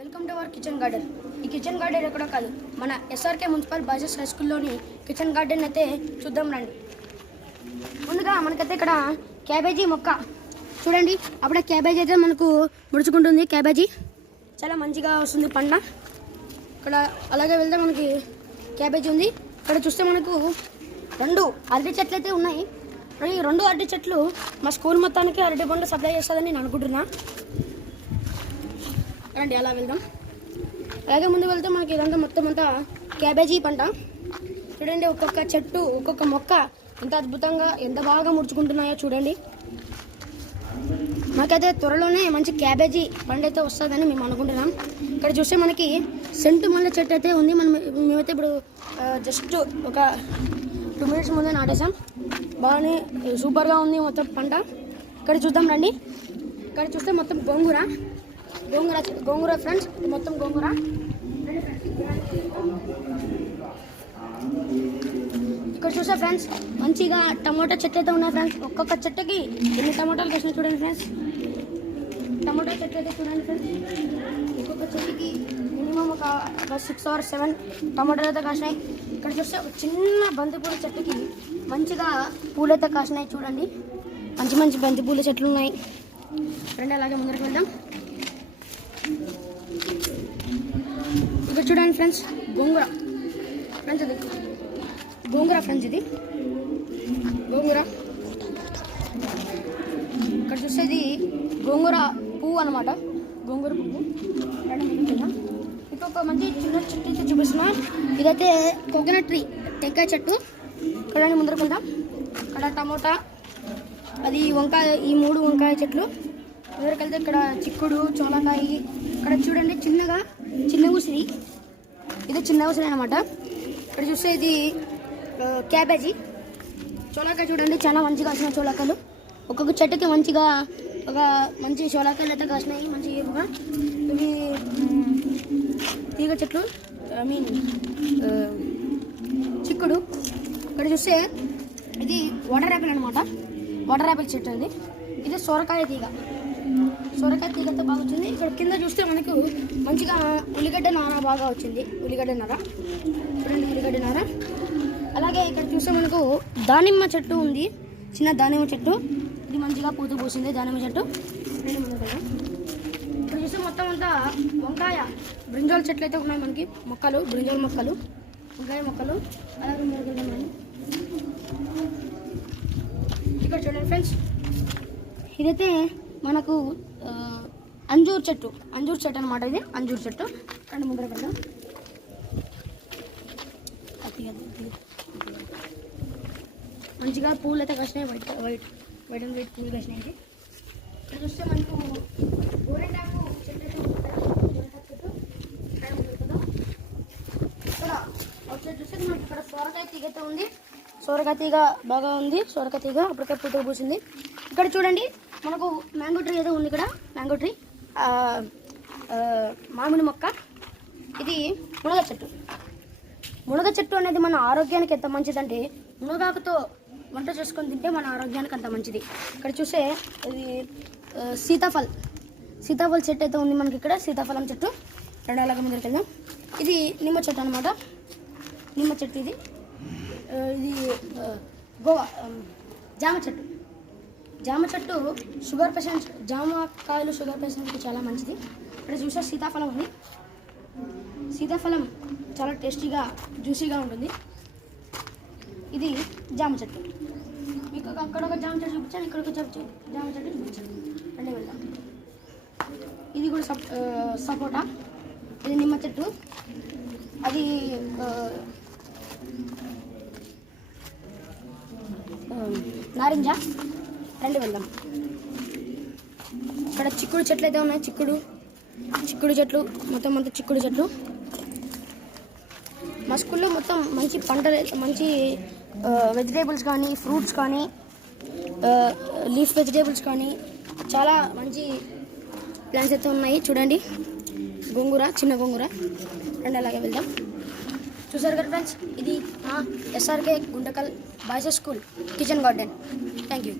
Welcome to our kitchen garden. ఈ kitchen garden ఎక్కడో కాదు, మన ఎస్ఆర్కే మున్సిపల్ బాయ్స్ హై స్కూల్లోని కిచెన్ గార్డెన్ అయితే చూద్దాం రండి. ముందుగా మనకైతే ఇక్కడ క్యాబేజీ మొక్క చూడండి. అప్పుడే క్యాబేజీ అయితే మనకు ముడుచుకుంటుంది. క్యాబేజీ చాలా మంచిగా వస్తుంది పంట. ఇక్కడ అలాగే వెళ్తే మనకి క్యాబేజీ ఉంది. ఇక్కడ చూస్తే మనకు 2 అరటి చెట్లు అయితే ఉన్నాయి. ఈ 2 అరటి చెట్లు మా స్కూల్ మొత్తానికి అరటి పండు సప్లై చేస్తుందని నేను అనుకుంటున్నా. రండి అలా వెళ్దాం. అలాగే ముందు వెళ్తే మనకి ఇదంతా మొత్తం అంతా క్యాబేజీ పంట. చూడండి, ఒక్కొక్క చెట్టు ఒక్కొక్క మొక్క ఎంత అద్భుతంగా ఎంత బాగా ముడుచుకుంటున్నాయో చూడండి. మాకైతే త్వరలోనే మంచి క్యాబేజీ పంట అయితే వస్తుందని మేము అనుకుంటున్నాం. ఇక్కడ చూస్తే మనకి సెంటు మల్లె చెట్టు అయితే ఉంది. మేమైతే ఇప్పుడు జస్ట్ ఒక 2 మినిట్స్ ముందే నాటేసాం. బాగానే సూపర్గా ఉంది మొత్తం పంట. ఇక్కడ చూద్దాం రండి. ఇక్కడ చూస్తే మొత్తం గోంగూర ఫ్రెండ్స్, మొత్తం గోంగూర. ఇక్కడ చూసా ఫ్రెండ్స్ మంచిగా టమాటా చెట్లు అయితే ఉన్నాయి ఫ్రెండ్స్. ఒక్కొక్క చెట్టుకి ఎన్ని టమాటాలు కాసినాయి చూడండి ఫ్రెండ్స్. టమాటా చెట్లు అయితే చూడండి ఫ్రెండ్స్. ఒక్కొక్క చెట్టుకి మినిమం ఒక 6 or 7 టమాటాలు అయితే కాసినాయి. ఇక్కడ చూస్తే ఒక చిన్న బంతిపూల చెట్టుకి మంచిగా పూలైతే కాసినాయి చూడండి. మంచి బంతిపూల చెట్లు ఉన్నాయి. రండి అలాగే ముందరికి వెళ్దాం. ఇక్కడ చూడండి ఫ్రెండ్స్, గోంగూర ఫ్రెండ్స్. ఇది గోంగూర ఫ్రెండ్స్, ఇది గోంగూర. ఇక్కడ చూస్తే ఇది గోంగూర పువ్వు అనమాట, గోంగూర పువ్వు. ఇంకొక మంచి చిన్న చెట్టు అయితే చూపిస్తున్నా. ఇదైతే కోకోనట్ ట్రీ, టెంకాయ చెట్టు. ఇక్కడ ముందరకు వెళ్దాం. ఇక్కడ టమోటా, అది వంకాయ, ఈ 3 వంకాయ చెట్లు. ముందరికి వెళ్తే ఇక్కడ చిక్కుడు, చోలకాయ. ఇక్కడ చూడండి చిన్న ఉసిరి, ఇది చిన్న ఉసిరి అనమాట. ఇక్కడ చూస్తే ఇది క్యాబేజీ. చోలకాయ చూడండి, చాలా మంచిగా కాసిన చోలకాయలు. ఒక్కొక్క చెట్టుకి మంచిగా ఒక మంచి చోలకాయలు అయితే కాసినాయి, మంచి ఏరుగా. ఇవి తీగ చెట్లు, చిక్కుడు. ఇక్కడ చూస్తే ఇది వాటర్ యాపిల్ అనమాట, వాటర్ యాపిల్ చెట్టు అండి. ఇది సొరకాయ తీగతో బాగా వచ్చింది. ఇక్కడ కింద చూస్తే మనకు మంచిగా ఉల్లిగడ్డ నార బాగా వచ్చింది, ఉల్లిగడ్డ నార చూడండి, ఉల్లిగడ్డ నార. అలాగే ఇక్కడ చూస్తే మనకు దానిమ్మ చెట్టు ఉంది, చిన్న దానిమ్మ చెట్టు. ఇది మంచిగా పూత పూసింది దానిమ్మ చెట్టు. ఇక్కడ చూస్తే మొత్తం అంతా వంకాయ, బ్రింజాల్ చెట్లు అయితే ఉన్నాయి మనకి, మొక్కలు, బ్రింజాల్ మొక్కలు, వంకాయ మొక్కలు. అలాగే ఇక్కడ చూడండి ఫ్రెండ్స్, ఇదైతే మనకు అంజూర్ చెట్టు అనమాట. ఇది అంజూర్ చెట్టు. రెండు ముందర వెళ్దాం. మంచిగా పూలు అయితే కాసినాయి, వైట్ అండ్ వైట్ పూలు కాసినాయి. ఇక్కడ చూస్తే మనకు గోరెంటాకు చెట్టు అయితే చెట్టు. ఇక్కడ వచ్చేది చూస్తే మనకి ఇక్కడ సొరకాయ తీగ అయితే ఉంది. సొరకాయ తీగ బాగా ఉంది, సొరకాయ తీగ అప్పటికే పూత పూసింది. ఇక్కడ చూడండి మనకు మ్యాంగో ట్రీ అయితే ఉంది. ఇక్కడ మ్యాంగో ట్రీ, మామిడి మొక్క. ఇది మునగ చెట్టు అనేది మన ఆరోగ్యానికి ఎంత మంచిదంటే, మునగాకుతో వంట చేసుకొని తింటే మన ఆరోగ్యానికి అంత మంచిది. ఇక్కడ చూస్తే ఇది సీతాఫల చెట్టు అయితే ఉంది మనకి. ఇక్కడ సీతాఫలం చెట్టు. రెండు అలాగే ముందరికి వెళ్దాం. ఇది నిమ్మ చెట్టు అనమాట, నిమ్మ చెట్టు. ఇది జామ చెట్టు షుగర్ పేషెంట్స్, జామకాయలు షుగర్ పేషెంట్కి చాలా మంచిది. ఇక్కడ చూసే సీతాఫలం ఉంది. సీతాఫలం చాలా టేస్టీగా, జ్యూసీగా ఉంటుంది. ఇది జామ చెట్టు. మీకు అక్కడ ఒక జామ చెట్టు చూపించాను, ఇక్కడ ఒక జామ చెట్టు చూపించాను. రండి వెళ్దాం. ఇది కూడా సపోటా. ఇది నిమ్మ చెట్టు. అది నారింజ. రండి వెళ్దాం. ఇక్కడ చిక్కుడు చెట్లు అయితే ఉన్నాయి, చిక్కుడు చెట్లు, మొత్తం అంతా చిక్కుడు చెట్లు. మా స్కూల్లో మొత్తం మంచి పంటలు, మంచి వెజిటేబుల్స్ కానీ, ఫ్రూట్స్ కానీ, లీఫ్ వెజిటేబుల్స్ కానీ చాలా మంచి ప్లాంట్స్ అయితే ఉన్నాయి. చూడండి, గోంగూర, చిన్న గోంగూర. రండి అలాగే వెళ్దాం. చూసారు కదా ఫ్రెండ్స్, ఇది SRK Guntakal boys school kitchen garden. Thank you.